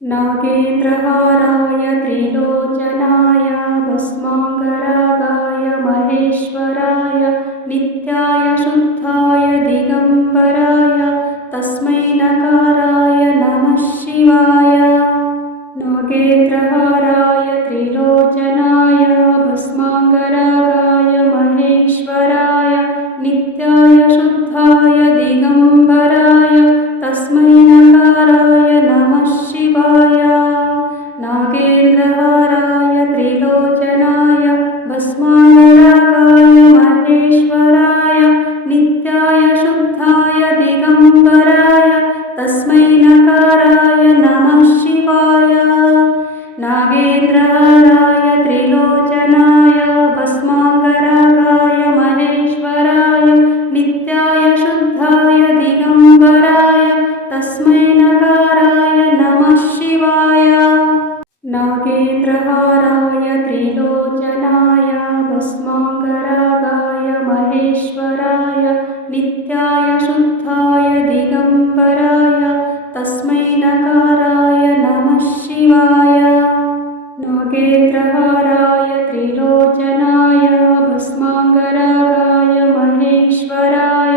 नागेन्द्रहाराय त्रिलोचनाय भस्माङ्गरागाय महेश्वराय नित्याय शुद्धाय दिगम्बराय तस्मै नकाराय नमः शिवाय। नागेन्द्रहाराय त्रिलोचनाय भस्माङ्गरागाय महेश्वराय नित्याय शुद्धाय दिगम्बराय तस्मै नकाराय नमः शिवाय। नागेन्द्रहाराय त्रिलोचनाय भस्माङ्गरागाय महेश्वराय नित्याय शुद्धाय दिगम्बराय तस्मै नकाराय नमः शिवाय। नागेन्द्रहाराय त्रिलोचनाय भस्माङ्गरागाय महेश्वराय नित्याय शुद्धाय दिगम्बराय तस्मै नकाराय नमः शिवाय। नागेन्द्रहाराय त्रिलोचनाय भस्माङ्गरागाय महेश्वराय नित्याय शुद्धाय दिगम्बराय तस्मै नकाराय नमः शिवाय। नागेन्द्रहाराय त्रिलोचनाय भस्माङ्गरागाय महेश्वराय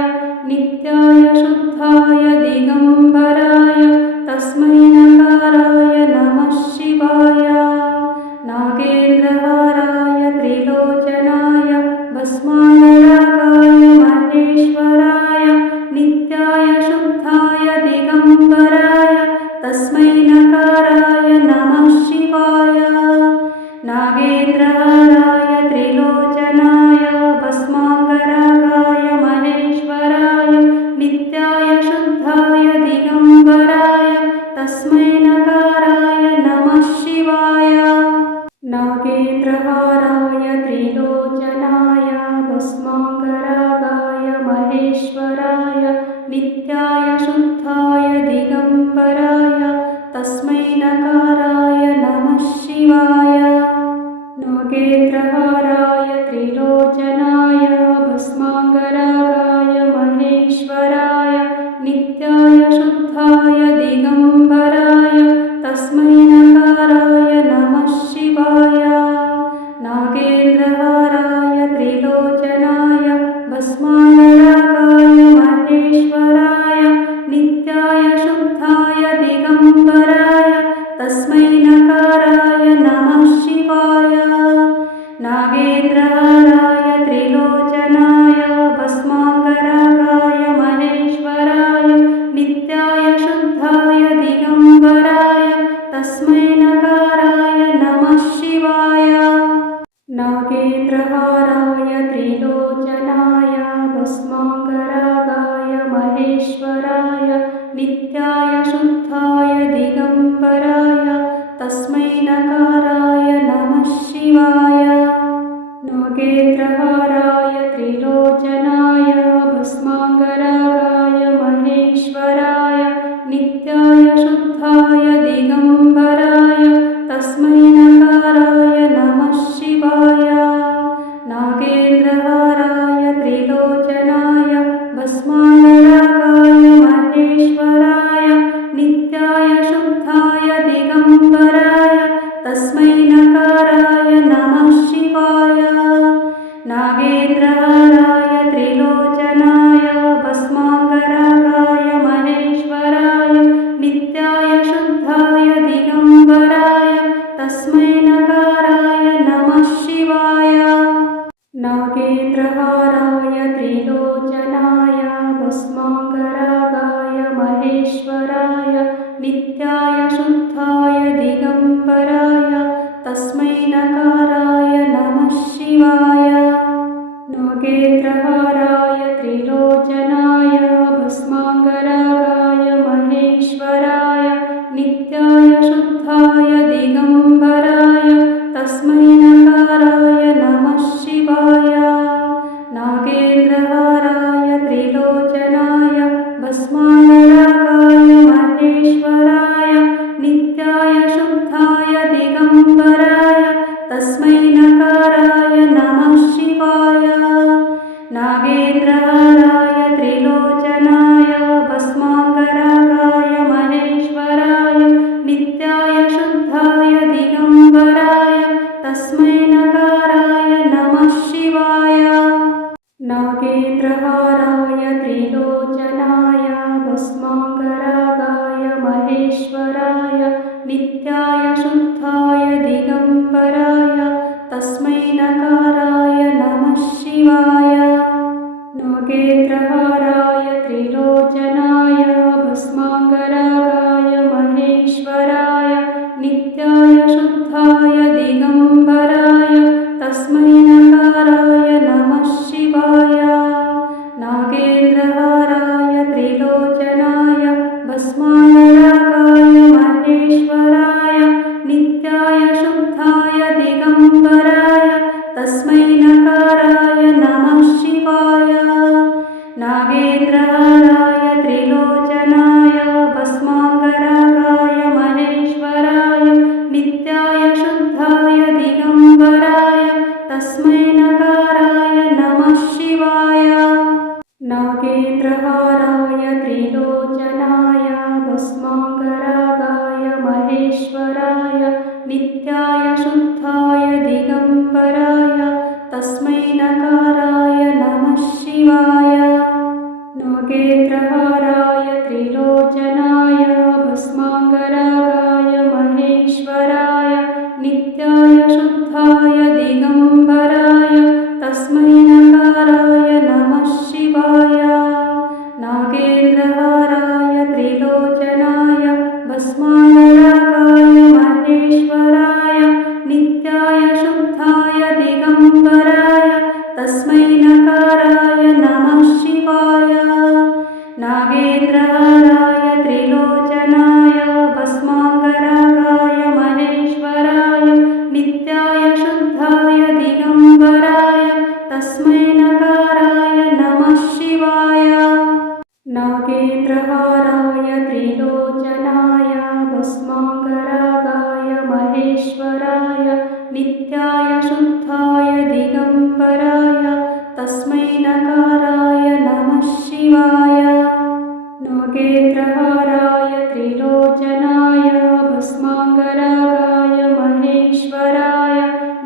नित्याय शुद्धाय दिगम्बराय तस्मै नकाराय नमः शिवाय। नागेन्द्रहाराय त्रिलोचनाय भस्माङ्गरागाय महेश्वराय नित्याय शुद्धाय दिगम्बराय तस्मै नकाराय नमः शिवाय। नागेन्द्रहाराय त्रिलोचनाय भस्माङ्गरागाय महेश्वराय नित्याय शुद्धाय दिगम्बराय तस्मै नकाराय नमः शिवाय। नागेन्द्रहाराय त्रिलोचनाय भस्माङ्गरागाय महेश्वराय नित्याय शुद्धाय दिगम्बराय तस्मै नकाराय नमः शिवाय। नागेन्द्रहाराय त्रिलोचनाय भस्माङ्गरागाय महेश्वराय नित्याय शुद्धाय दिगम्बराय तस्मै नकाराय नमः शिवाय। नागेन्द्रहाराय त्रिलोचनाय भस्माङ्गरागाय महेश्वराय नित्याय शुद्धाय दिगम्बराय तस्मै नकाराय नमः शिवाय। नागेन्द्रहाराय त्रिलोचनाय भस्माङ्गरागाय महेश्वराय नित्याय शुद्धाय दिगम्बराय तस्मै नकाराय नमः शिवाय। नागेन्द्रहाराय त्रिलोचनाय भस्माङ्गरागाय महेश्वराय नित्याय शुद्धाय दिगम्बराय तस्मै नकाराय नमः शिवाय। नागेन्द्रहाराय त्रिलोचनाय भस्माङ्गरागाय महेश्वराय नित्याय शुद्धाय दिगम्बराय तस्मै नकाराय नमः शिवाय। नागेन्द्रहाराय त्रिलोचनाय भस्माङ्गरागाय महेश्वराय नित्याय शुद्धाय दिगम्बराय तस्मै नकाराय नमः शिवाय। नागेन्द्रहाराय त्रिलोचनाय भस्माङ्गरागाय महेश्वराय नित्याय शुद्धाय दिगम्बराय तस्मै नकाराय नमः शिवाय। नागेन्द्रहाराय त्रिलोचनाय भस्माङ्गरागाय महेश्वराय नित्याय शुद्धाय दिगम्बराय तस्मै नकाराय नमः शिवाय। नागेन्द्रहाराय त्रिलोचनाय भस्माङ्गरागाय महेश्वराय नित्याय शुद्धाय दिगम्बराय तस्मै नकाराय नमः शिवाय। नागेन्द्रहाराय त्रिलोचनाय भस्माङ्गरागाय महेश्वराय नित्याय शुद्धाय दिगम्बराय तस्मै नकाराय नमः शिवाय। नागे नित्याय शुद्धाय दिगम्बराय तस्मै नकाराय नमः शिवाय। नागेन्द्रहाराय त्रिलोचनाय भस्माङ्गरागाय महेश्वराय नित्याय शुद्धाय दिगम्बराय तस्मै नकाराय नमः शिवाय। नागेन्द्रहाराय त्रिलोचनाय भस्माङ्गरागाय महेश्वराय नित्याय शुद्धाय दिगम्बराय तस्मै नकाराय नमः शिवाय। नागेन्द्रहाराय त्रिलोचनाय भस्माङ्गरागाय महेश्वराय नित्याय शुद्धाय दिगम्बराय तस्मै नकाराय नमः शिवाय। नागेन्द्रहाराय त्रिलोचनाय भस्माङ्गरागाय महेश्वराय नित्याय शुद्धाय दिगम्बराय तस्मै नकाराय नमः शिवाय। नागेन्द्रहाराय त्रिलोचनाय भस्माङ्गरागाय महेश्वराय नित्याय शुद्धाय दिगम्बराय तस्मै नकाराय नमः शिवाय। नागेन्द्रहाराय त्रिलोचनाय भस्माङ्गरागाय महेश्वराय नित्याय शुद्धाय दिगम्बराय तस्मै नकाराय नमः शिवाय। नागेन्द्रहाराय त्रिलोचनाय भस्माङ्गरागाय महेश्वराय नित्याय शुद्धाय दिगम्बराय तस्मै नकाराय नमः शिवाय। नागेन्द्रहाराय त्रिलोचनाय भस्माङ्गरागाय महेश्वराय नित्याय शुद्धाय दिगम्बराय तस्मै नकाराय नमः शिवाय। नागेन्द्रहाराय त्रिलोचनाय भस्माङ्गरागाय महेश्वराय नित्याय शुद्धाय दिगम्बराय तस्मै नकाराय नमः शिवाय। नागेन्द्रहाराय त्रिलोचनाय भस्माङ्गरागाय महेश्वराय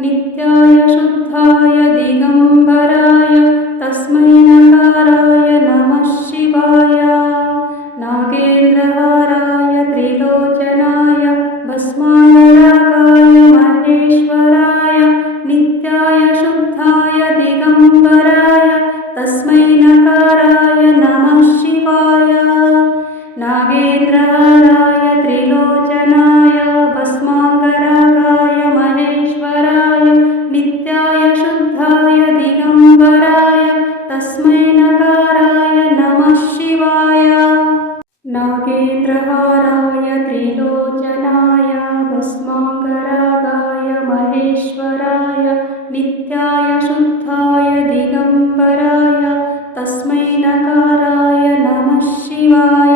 नित्याय शुद्धाय दिगम्बराय तस्मै नकाराय नमः शिवाय। नागेन्द्रहाराय त्रिलोचनाय भस्माङ्गरागाय महेश्वराय नित्याय शुद्धाय दिगम्बराय तस्मै नकाराय नमः शिवाय। नागेन्द्रहाराय त्रिलोचनाय भस्माङ्गरागाय महेश्वराय नित्याय शुद्धाय दिगम्बराय तस्मै नकाराय नमः शिवाय। नागेन्द्रहाराय त्रिलोचनाय भस्माङ्गरागाय महेश्वराय नित्याय शुद्धाय दिगम्बराय तस्मै नकाराय नमः शिवाय।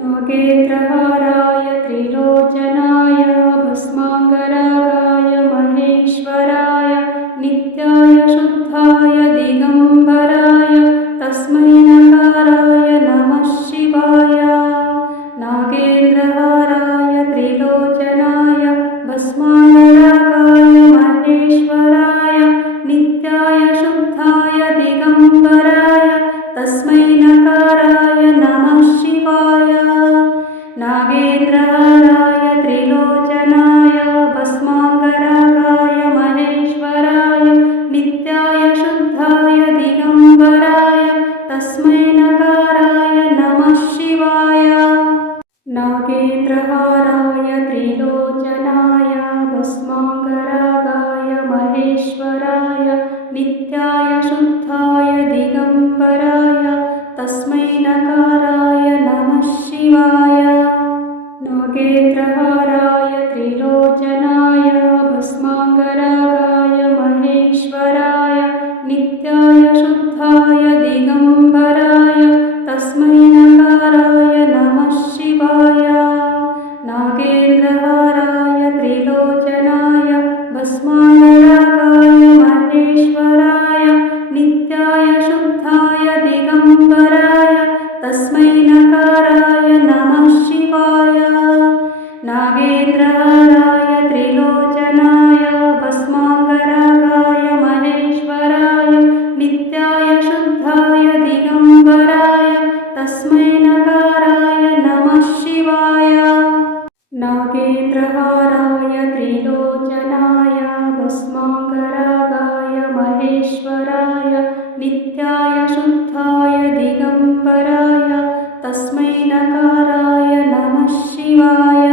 नागेन्द्रहाराय त्रिलोचनाय भस्माङ्गरागाय महेश्वराय नित्याय शुद्धाय दिगम्बराय तस्मै नकाराय नमः शिवाय। नागेन्द्रहाराय त्रिलोचनाय भस्माङ्गरागाय महेश्वराय नित्याय शुद्धाय दिगम्बराय तस्मै नकाराय नमः शिवाय। नागेन्द्रहाराय त्रिलोचनाय भस्माङ्गरागाय महेश्वराय नित्याय शुद्धाय दिगम्बराय तस्मै नकाराय नमः शिवाय। नागेन्द्रहाराय त्रिलोचनाय भस्माङ्गरागाय महेश्वराय नित्याय शुद्धाय दिगम्बराय तस्मै नकाराय नमः शिवाय। नागेन्द्रहाराय त्रिलोचनाय भस्माङ्गरागाय महेश्वराय नित्याय शुद्धाय दिगम्बराय तस्मै नकाराय नमः शिवाय। नागेन्द्रहाराय त्रिलोचनाय भस्माङ्गरागाय महेश्वराय नित्याय शुद्धाय दिगम्बराय तस्मै नकाराय नमः शिवाय। नागेन्द्रहाराय त्रिलोचनाय भस्माङ्गरागाय महेश्वराय नित्याय शुद्धाय दिगम्बराय तस्मै नकाराय नमः शिवाय नागेन्द्रहाराय त्रिलोचनाय भस्माङ्गरागाय महेश्वराय नित्याय शुद्धाय दिगम्बराय तस्मै नकाराय नमः शिवाय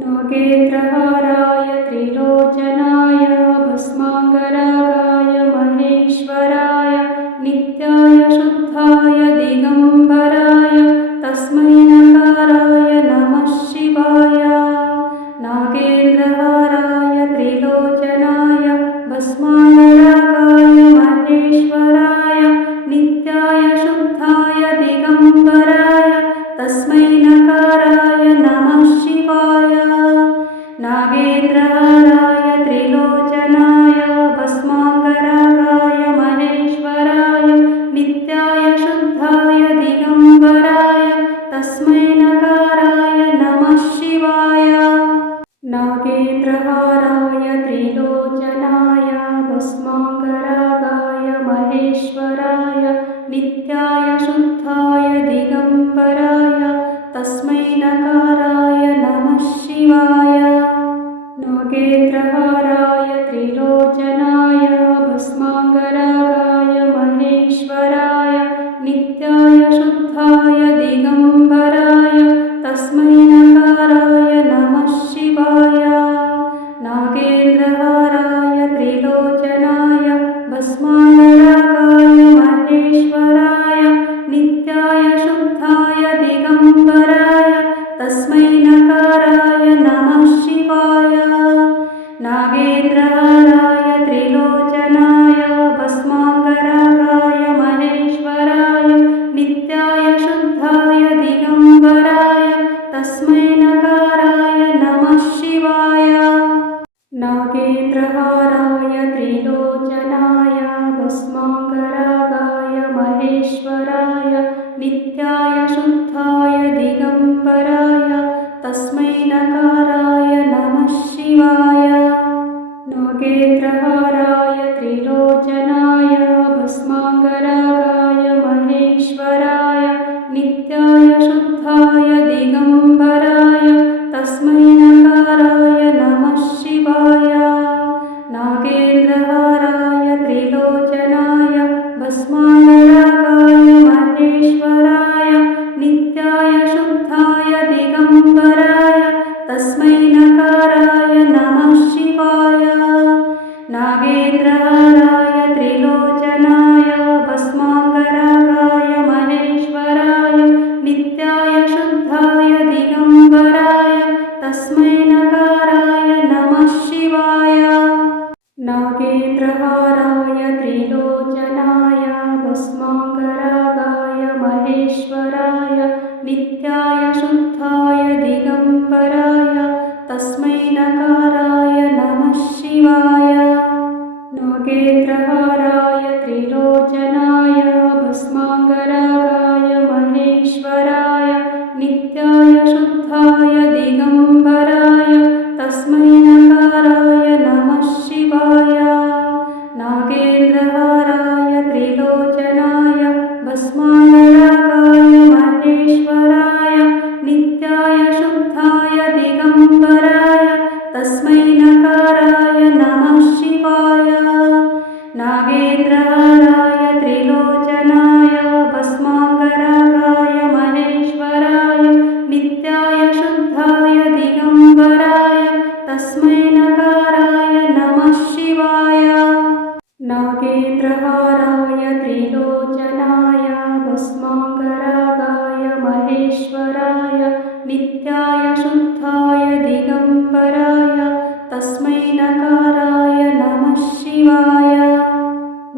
नागेन्द्रहाराय त्रिलोचनाय भस्माङ्गरागाय महेश्वराय नित्याय शुद्धाय दिगम्बराय तस्मै नकाराय नमः शिवाय नागेन्द्रहाराय त्रिलोचनाय भस्माङ्गरागाय महेश्वराय नित्याय शुद्धाय दिगम्बराय तस्मै नकाराय नमः शिवाय नागेन्द्रहाराय त्रिलोचनाय भस्माङ्गरागाय महेश्वराय नित्याय शुद्धाय दिगम्बराय तस्मै नकाराय नमः शिवाय नागेन्द्रहाराय त्रिलोचनाय भस्माङ्गरागाय महेश्वराय नित्याय शुद्धाय दिगम्बराय तस्मै नकाराय नमः शिवाय नागेन्द्रहाराय त्रिलोचनाय भस्माङ्गरागाय महेश्वराय नित्याय शुद्धाय दिगम्बराय तस्मै नकाराय नमः शिवाय नागेन्द्रहाराय त्रिलोचनाय भस्माङ्गरागाय महेश्वराय नित्याय शुद्धाय दिगम्बराय तस्मै नकाराय नमः शिवाय नागेन्द्रहाराय त्रिलोचनाय भस्माङ्गरागाय महेश्वराय नित्याय शुद्धाय दिगम्बराय तस्मै नकाराय नमः शिवाय नागेन्द्रहाराय त्रिलोचनाय भस्माङ्गरागाय महेश्वराय नित्याय शुद्धाय दिगम्बराय तस्मै नकाराय नमः शिवाय नागेन्द्रहाराय त्रिलोचनाय भस्माङ्गरागाय महेश्वराय नित्याय शुद्धाय दिगम्बराय तस्मै नकाराय नमः शिवाय नागेन्द्रहाराय त्रिलोचनाय भस्माङ्गरागाय महेश्वराय नित्याय शुद्धाय दिगम्बराय तस्मै नकाराय नमः शिवाय नागेन्द्रहाराय त्रिलोचनाय भस्माङ्गरागाय महेश्वराय नित्याय शुद्धाय दिगम्बराय तस्मै नकाराय नमः शिवाय नागेन्द्रहाराय त्रिलोचनाय भस्माङ्गरागाय महेश्वराय नित्याय शुद्धाय दिगम्बराय तस्मै नकाराय नमः शिवाय नागेन्द्रहाराय त्रिलोचनाय भस्माङ्गरागाय महेश्वराय नित्याय शुद्धाय दिगम्बराय तस्मै नकाराय नमः शिवाय नागेन्द्रहाराय त्रिलोचनाय भस्माङ्गरागाय महेश्वराय नित्याय शुद्धाय दिगम्बराय तस्मै नकाराय नमः शिवाय नागेन्द्रहाराय त्रिलोचनाय भस्माङ्गरागाय महेश्वराय नित्याय शुद्धाय दिगम्बराय तस्मै नकाराय नमः शिवाय नागेन्द्रहाराय त्रिलोचनाय भस्माङ्गरागाय महेश्वराय नित्याय शुद्धाय दिगम्बराय तस्मै नकाराय नमः शिवाय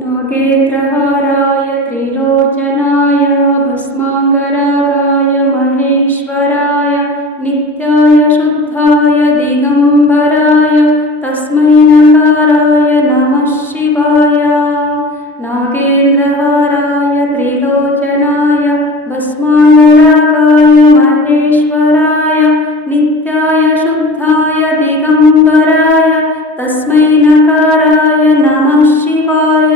नागेन्द्रहाराय त्रिलोचनाय भस्माङ्गरागाय महेश्वराय नित्याय शुद्धाय दिगम्बराय तस्मै नकाराय नमः शिवाय नागेन्द्रहाराय त्रिलोचनाय भस्माङ्गरागाय महेश्वराय नित्याय दिगम्बराय तस्मै नकाराय नमः शिवाय।